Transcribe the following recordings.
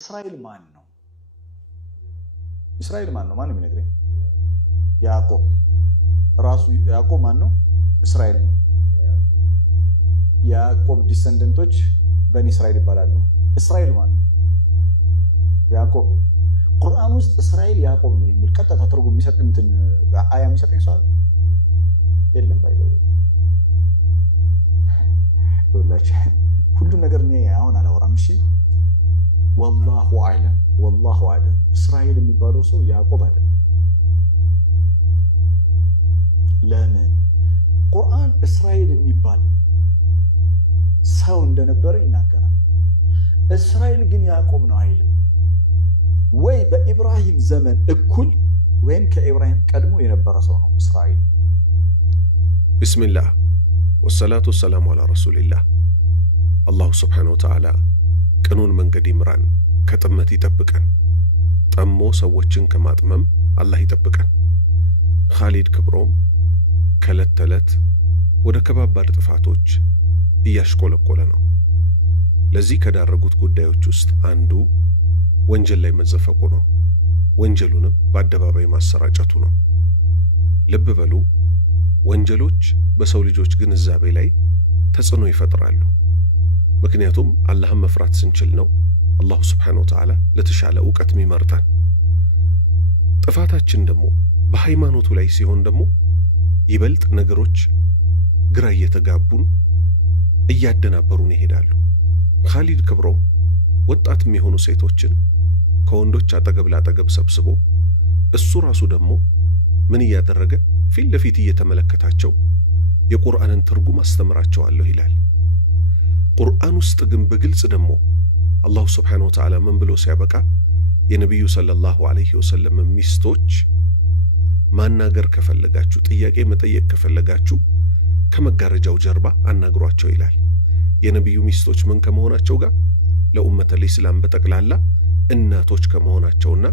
እስራኤል ማን ነው? እስራኤል ማን ነው? ማን የሚነግረኝ? ያዕቆብ ራሱ ያዕቆብ ማን ነው? እስራኤል ነው። ያዕቆብ ዲሰንደንቶች በኒ እስራኤል ይባላሉ። እስራኤል ማን ነው? ያዕቆብ። ቁርአን ውስጥ እስራኤል ያዕቆብ ነው የሚል ቀጥታ ትርጉም የሚሰጥ እንትን አያ የሚሰጠኝ ሰው የለም። ባይዘው ሁላችሁ ሁሉ ነገር እኔ አሁን አላወራም። እሺ ወላሁ አዕለም ወላሁ አዕለም። እስራኤል የሚባለው ሰው ያዕቆብ አይደለም። ለምን? ቁርአን እስራኤል የሚባል ሰው እንደነበረ ይናገራል። እስራኤል ግን ያዕቆብ ነው አይልም። ወይ በኢብራሂም ዘመን እኩል ወይም ከኢብራሂም ቀድሞ የነበረ ሰው ነው እስራኤል። ቢስሚላህ ወሰላቱ ወሰላሙ አላ ረሱሊላህ። አላሁ ስብሓነሁ ወተዓላ ቅኑን መንገድ ይምራን፣ ከጥመት ይጠብቀን፣ ጠሞ ሰዎችን ከማጥመም አላህ ይጠብቀን። ኻሊድ ክብሮም ከዕለት ተዕለት ወደ ከባባድ ጥፋቶች እያሽቆለቆለ ነው። ለዚህ ከዳረጉት ጉዳዮች ውስጥ አንዱ ወንጀል ላይ መዘፈቁ ነው። ወንጀሉንም በአደባባይ ማሰራጨቱ ነው። ልብ በሉ፣ ወንጀሎች በሰው ልጆች ግንዛቤ ላይ ተጽዕኖ ይፈጥራሉ። ምክንያቱም አላህን መፍራት ስንችል ነው አላሁ ስብሓነሁ ወተዓላ ለተሻለ ዕውቀት የሚመርጠን። ጥፋታችን ደግሞ በሃይማኖቱ ላይ ሲሆን ደግሞ ይበልጥ ነገሮች ግራ እየተጋቡን እያደናበሩን ይሄዳሉ። ኻሊድ ክብሮም ወጣትም የሆኑ ሴቶችን ከወንዶች አጠገብ ላጠገብ ሰብስቦ እሱ ራሱ ደግሞ ምን እያደረገ ፊት ለፊት እየተመለከታቸው የቁርአንን ትርጉም አስተምራቸዋለሁ ይላል። ቁርአን ውስጥ ግን በግልጽ ደግሞ አላሁ ስብሓነሁ ወተዓላ ምን ብሎ ሲያበቃ የነቢዩ ሰለላሁ ዐለይሂ ወሰለም ሚስቶች ማናገር ከፈለጋችሁ፣ ጥያቄ መጠየቅ ከፈለጋችሁ ከመጋረጃው ጀርባ አናግሯቸው ይላል። የነቢዩ ሚስቶች ምን ከመሆናቸው ጋር ለኡመተል ኢስላም በጠቅላላ እናቶች ከመሆናቸውና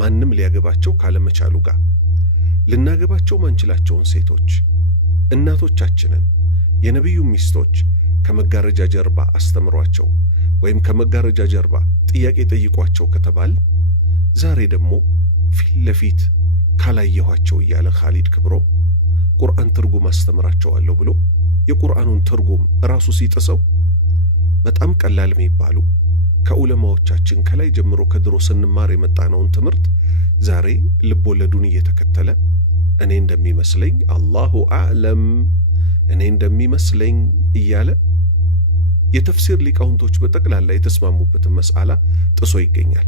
ማንም ሊያገባቸው ካለመቻሉ ጋር ልናገባቸው ማንችላቸውን ሴቶች እናቶቻችንን የነቢዩ ሚስቶች ከመጋረጃ ጀርባ አስተምሯቸው ወይም ከመጋረጃ ጀርባ ጥያቄ ጠይቋቸው ከተባል ዛሬ ደግሞ ፊት ለፊት ካላየኋቸው እያለ ኻሊድ ክብሮም ቁርአን ትርጉም አስተምራቸዋለሁ ብሎ የቁርአኑን ትርጉም ራሱ ሲጥሰው በጣም ቀላል የሚባሉ ከዑለማዎቻችን ከላይ ጀምሮ ከድሮ ስንማር የመጣነውን ትምህርት ዛሬ ልቦለዱን እየተከተለ እኔ እንደሚመስለኝ አላሁ አዕለም እኔ እንደሚመስለኝ እያለ የተፍሲር ሊቃውንቶች በጠቅላላ የተስማሙበትን መስአላ ጥሶ ይገኛል።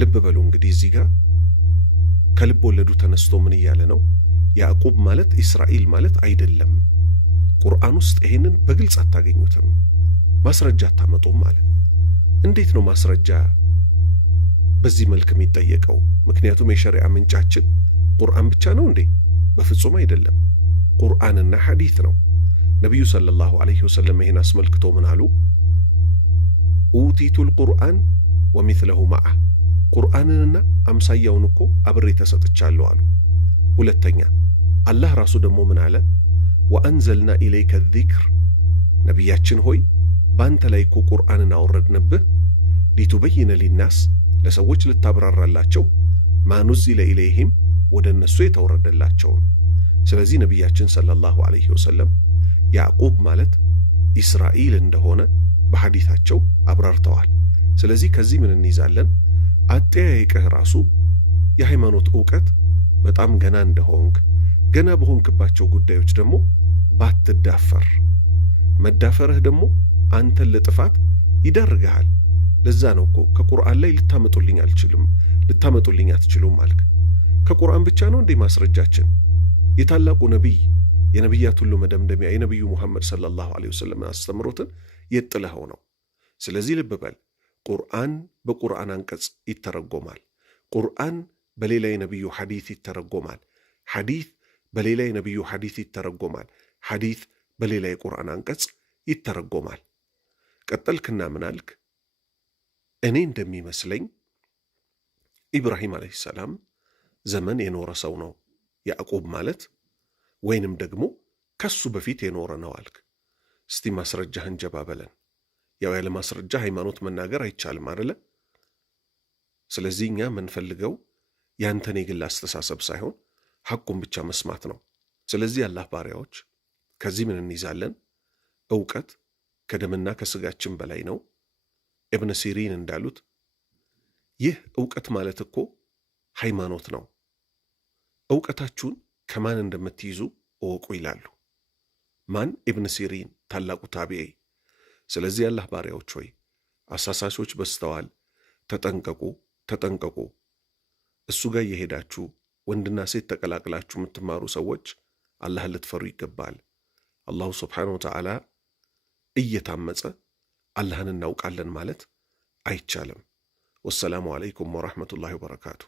ልብ በሉ እንግዲህ እዚህ ጋር ከልብ ወለዱ ተነስቶ ምን እያለ ነው? ያዕቆብ ማለት እስራኤል ማለት አይደለም። ቁርአን ውስጥ ይሄንን በግልጽ አታገኙትም፣ ማስረጃ አታመጡም አለ። እንዴት ነው ማስረጃ በዚህ መልክ የሚጠየቀው? ምክንያቱም የሸሪዓ ምንጫችን ቁርአን ብቻ ነው እንዴ? በፍጹም አይደለም። ቁርአንና ሐዲት ነው። ነቢዩ ሰለላሁ ዐለይሂ ወሰለም ይሄን አስመልክቶ ምን አሉ? ኡቲቱል ቁርአን ወሚስለሁ መዓ፣ ቁርአንንና አምሳያውን እኮ አብሬ ተሰጥቻለሁ አሉ። ሁለተኛ አላህ ራሱ ደግሞ ምን አለ? ወአንዘልና ኢለይከ ዚክር፣ ነቢያችን ሆይ በአንተ ላይ እኮ ቁርአንን አወረድንብህ ሊቱበይነ ሊናስ፣ ለሰዎች ልታብራራላቸው ማኑዚለ ኢለይሂም፣ ወደ እነሱ የተወረደላቸውን። ስለዚህ ነቢያችን ሰለላሁ ዐለይሂ ወሰለም ያዕቆብ ማለት እስራኤል እንደሆነ በሐዲታቸው አብራርተዋል። ስለዚህ ከዚህ ምን እንይዛለን? አጠያየቅህ ራሱ የሃይማኖት ዕውቀት በጣም ገና እንደሆንክ፣ ገና በሆንክባቸው ጉዳዮች ደግሞ ባትዳፈር፣ መዳፈርህ ደግሞ አንተን ለጥፋት ይዳርግሃል። ለዛ ነው እኮ ከቁርአን ላይ ልታመጡልኝ አትችሉም አልክ። ከቁርአን ብቻ ነው እንዴ ማስረጃችን? የታላቁ ነቢይ የነቢያት ሁሉ መደምደሚያ የነቢዩ ሙሐመድ ሰለላሁ ዐለይሂ ወሰለም አስተምሮትን የጥለኸው ነው። ስለዚህ ልብ በል፣ ቁርአን በቁርአን አንቀጽ ይተረጎማል። ቁርአን በሌላ የነቢዩ ሐዲት ይተረጎማል። ሐዲት በሌላ የነቢዩ ሐዲት ይተረጎማል። ሐዲት በሌላ የቁርአን አንቀጽ ይተረጎማል። ቀጠልክና ምን አልክ? እኔ እንደሚመስለኝ ኢብራሂም ዓለይሂ ሰላም ዘመን የኖረ ሰው ነው ያዕቆብ ማለት፣ ወይንም ደግሞ ከሱ በፊት የኖረ ነው አልክ። እስቲ ማስረጃህን ጀባ በለን። ያው ያለ ማስረጃ ሃይማኖት መናገር አይቻልም አይደለ? ስለዚህ እኛ የምንፈልገው ያንተን የግል አስተሳሰብ ሳይሆን ሐቁን ብቻ መስማት ነው። ስለዚህ አላህ ባሪያዎች ከዚህ ምን እንይዛለን? ዕውቀት ከደምና ከስጋችን በላይ ነው። ኢብን ሲሪን እንዳሉት ይህ ዕውቀት ማለት እኮ ሃይማኖት ነው። ዕውቀታችሁን ከማን እንደምትይዙ እወቁ ይላሉ። ማን? ኢብን ሲሪን ታላቁ ታቢዒ። ስለዚህ አላህ ባሪያዎች ሆይ አሳሳሾች በዝተዋል፣ ተጠንቀቁ፣ ተጠንቀቁ። እሱ ጋር እየሄዳችሁ ወንድና ሴት ተቀላቅላችሁ የምትማሩ ሰዎች አላህን ልትፈሩ ይገባል። አላሁ ስብሓነሁ ወተዓላ እየታመጸ አላህን እናውቃለን ማለት አይቻልም። ወሰላሙ ዓለይኩም ወረሕመቱላሂ ወበረካቱ።